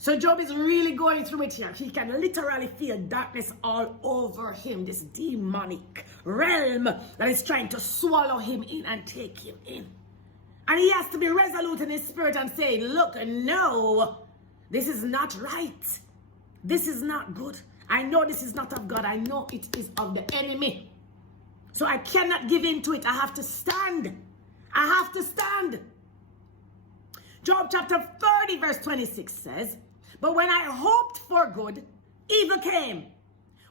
So Job is really going through it here. He can literally feel darkness all over him, this demonic realm that is trying to swallow him in and take him in. And he has to be resolute in his spirit and say, look, no, this is not right. This is not good. I know this is not of God. I know it is of the enemy. So I cannot give in to it. I have to stand. I have to stand. Job chapter 30 verse 26 says, but when I hoped for good, evil came.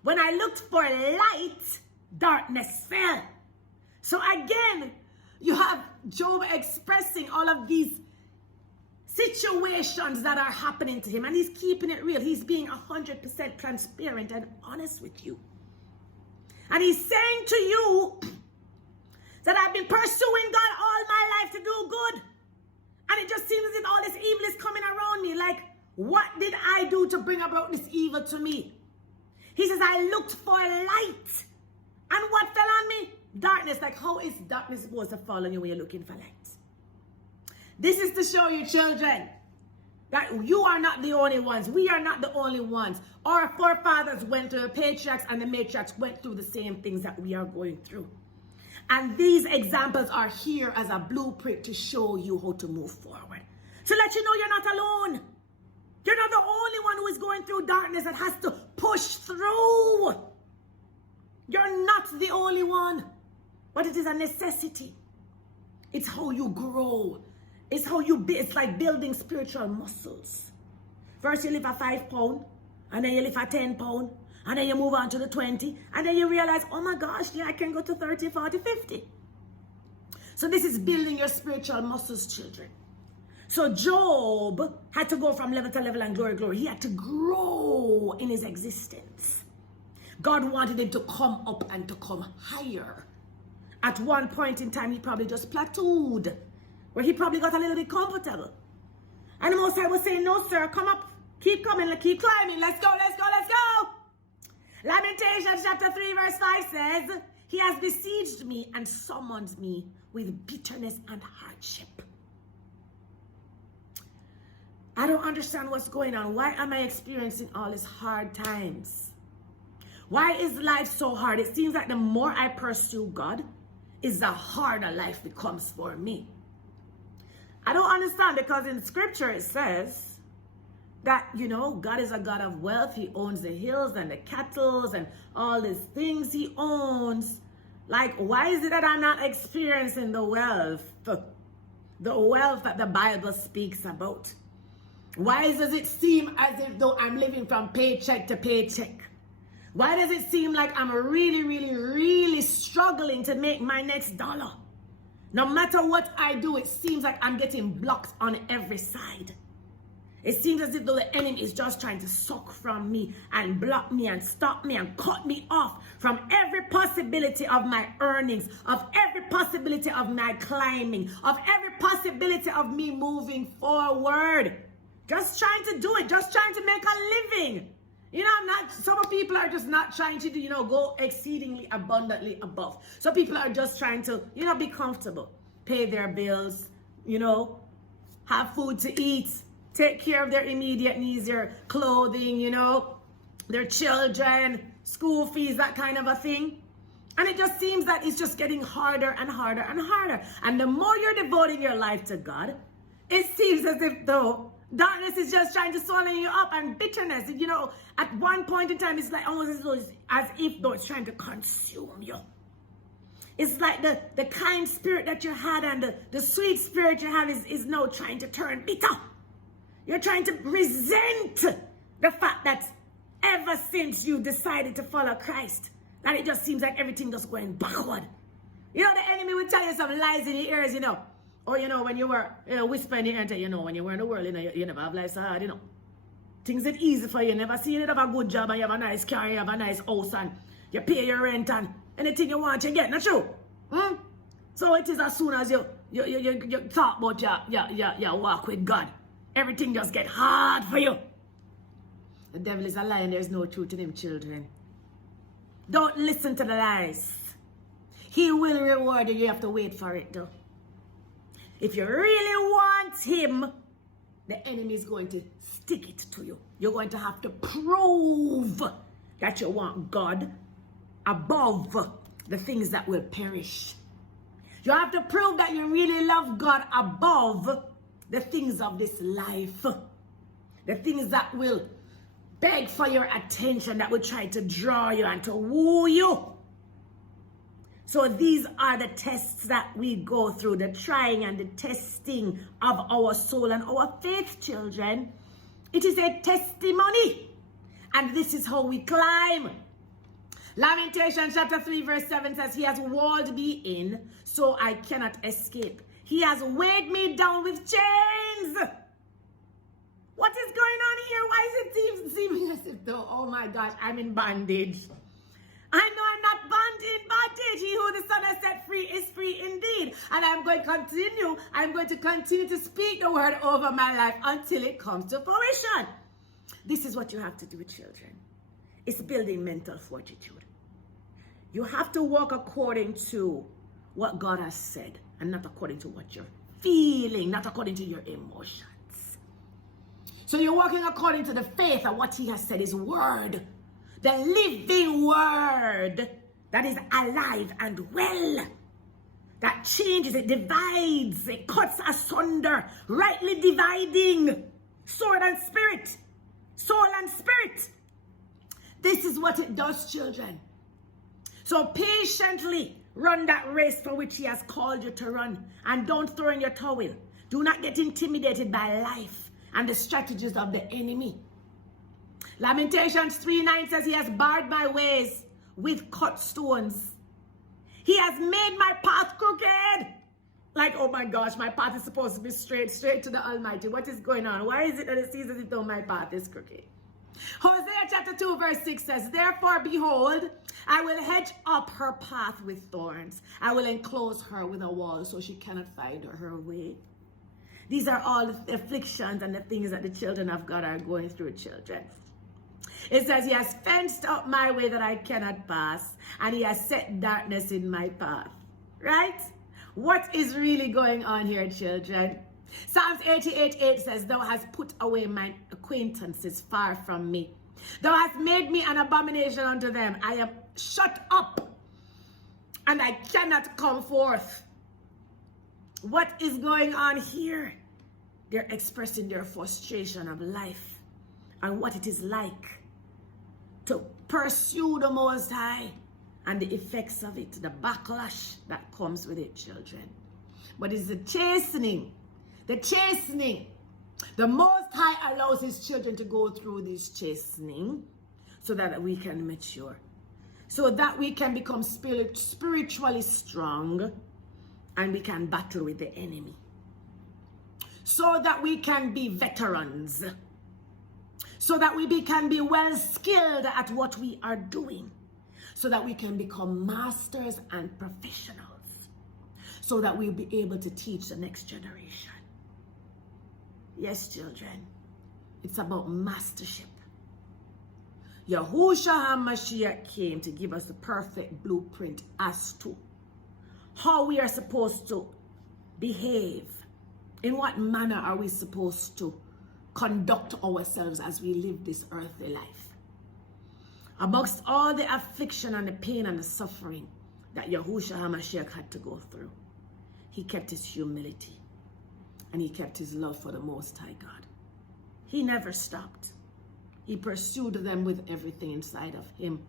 When I looked for light, darkness fell. So again, you have Job expressing all of these situations that are happening to him, and he's keeping it real. He's being 100% transparent and honest with you. And he's saying to you that I've been pursuing God all my life to do good. And it just seems as if all this evil is coming around me. Like, what did I do to bring about this evil to me? He says, I looked for light. And what fell on me? Darkness. Like, how is darkness supposed to fall on you when you're looking for light? This is to show you, children, that you are not the only ones. We are not the only ones. Our forefathers went through, the patriarchs and the matriarchs went through the same things that we are going through. And these examples are here as a blueprint to show you how to move forward. To let you know you're not alone. You're not the only one who is going through darkness that has to push through. You're not the only one. But it is a necessity. It's how you grow. It's how you build. It's like building spiritual muscles. First you lift a 5 pound, and then you lift a 10 pound, and then you move on to the 20, and then you realize, oh my gosh, yeah, I can go to 30, 40, 50. So this is building your spiritual muscles, children. So Job had to go from level to level and glory, glory. He had to grow in his existence. God wanted him to come up and to come higher. At one point in time, he probably just plateaued, where he probably got a little bit comfortable. And the Most High was saying, no, sir, come up, keep coming, keep climbing, let's go, let's go, let's go. Lamentations chapter 3 verse 5 says, he has besieged me and summoned me with bitterness and hardship. I don't understand what's going on. Why am I experiencing all these hard times? Why is life so hard? It seems like the more I pursue God, is the harder life becomes for me. I don't understand, because in scripture it says that, you know, God is a God of wealth. He owns the hills and the cattle and all these things he owns. Like, why is it that I'm not experiencing the wealth that the Bible speaks about? Why does it seem as if though I'm living from paycheck to paycheck? Why does it seem like I'm really, really, really struggling to make my next dollar? No matter what I do, it seems like I'm getting blocked on every side. It seems as if though the enemy is just trying to suck from me and block me and stop me and cut me off from every possibility of my earnings, of every possibility of my climbing, of every possibility of me moving forward. Just trying to do it, just trying to make a living. You know, some people are just not trying to do, you know, go exceedingly abundantly above. Some people are just trying to, you know, be comfortable, pay their bills, you know, have food to eat, take care of their immediate needs, their clothing, you know, their children, school fees, that kind of a thing. And it just seems that it's just getting harder and harder and harder. And the more you're devoting your life to God, it seems as if though darkness is just trying to swallow you up, and bitterness, you know, at one point in time, it's like almost as if though it's trying to consume you. It's like the kind spirit that you had and the sweet spirit you have is now trying to turn bitter. You're trying to resent the fact that ever since you decided to follow Christ, that it just seems like everything just going backward. You know, the enemy will tell you some lies in your ears, you know. Or, you know, when you were whispering in your ear, you know, when you were in the world, you know, you never have life so hard, you know. Things are easy for you. You never see you have a good job and you have a nice car, you have a nice house and you pay your rent and anything you want you get, not true? So it is as soon as you talk about your walk with God, everything just get hard for you. The devil is a lie and there's no truth in him, children. Don't listen to the lies. He will reward you. You have to wait for it though. If you really want him the enemy is going to stick it to you. You're going to have to prove that you want God above the things that will perish. You have to prove that you really love God above the things of this life. The things that will beg for your attention, that will try to draw you and to woo you. So these are the tests that we go through, the trying and the testing of our soul and our faith, children. It is a testimony. And this is how we climb. Lamentations chapter 3 verse 7 says, He has walled me in, so I cannot escape. He has weighed me down with chains. What is going on here? Why is it seeming as if though, oh my gosh, I'm in bondage? I know I'm not bound in bondage. He who the Son has set free is free indeed. And I'm going to continue to speak the word over my life until it comes to fruition. This is what you have to do, children. It's building mental fortitude. You have to walk according to what God has said and not according to what you're feeling, not according to your emotions. So you're walking according to the faith of what He has said, His word, the living word that is alive and well, that changes, it divides, it cuts asunder, rightly dividing soul and spirit. This is what it does, children. So patiently run that race for which He has called you to run, and don't throw in your towel. Do not get intimidated by life and the strategies of the enemy. Lamentations 3:9 says, He has barred my ways with cut stones. He has made my path crooked. Like, oh my gosh, my path is supposed to be straight to the Almighty. What is going on? Why is it that it seems as though my path is crooked? Hosea chapter 2 verse 6 says, Therefore, behold, I will hedge up her path with thorns. I will enclose her with a wall so she cannot find her way. These are all the afflictions and the things that the children of God are going through, children. It says, He has fenced up my way that I cannot pass, and He has set darkness in my path. Right? What is really going on here, children? Psalms 88:8 says, Thou hast put away mine acquaintances far from me. Thou hast made me an abomination unto them. I am shut up, and I cannot come forth. What is going on here? They're expressing their frustration of life and what it is like to pursue the Most High and the effects of it, the backlash that comes with it, children. But it's the chastening. The Most High allows His children to go through this chastening so that we can mature, so that we can become spiritually strong, and we can battle with the enemy, so that we can be veterans, so that we can be well skilled at what we are doing, so that we can become masters and professionals, so that we'll be able to teach the next generation. Yes, children, it's about mastership. Yahushua HaMashiach came to give us the perfect blueprint as to how we are supposed to behave. In what manner are we supposed to conduct ourselves as we live this earthly life? Amongst all the affliction and the pain and the suffering that Yahushua HaMashiach had to go through, He kept His humility and He kept His love for the Most High God. He never stopped. He pursued them with everything inside of Him.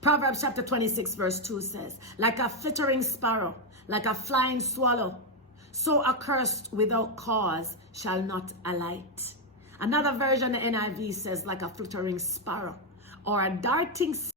Proverbs chapter 26 verse 2 says, Like a flittering sparrow, like a flying swallow, so accursed without cause shall not alight. Another version, the NIV says, like a flittering sparrow or a darting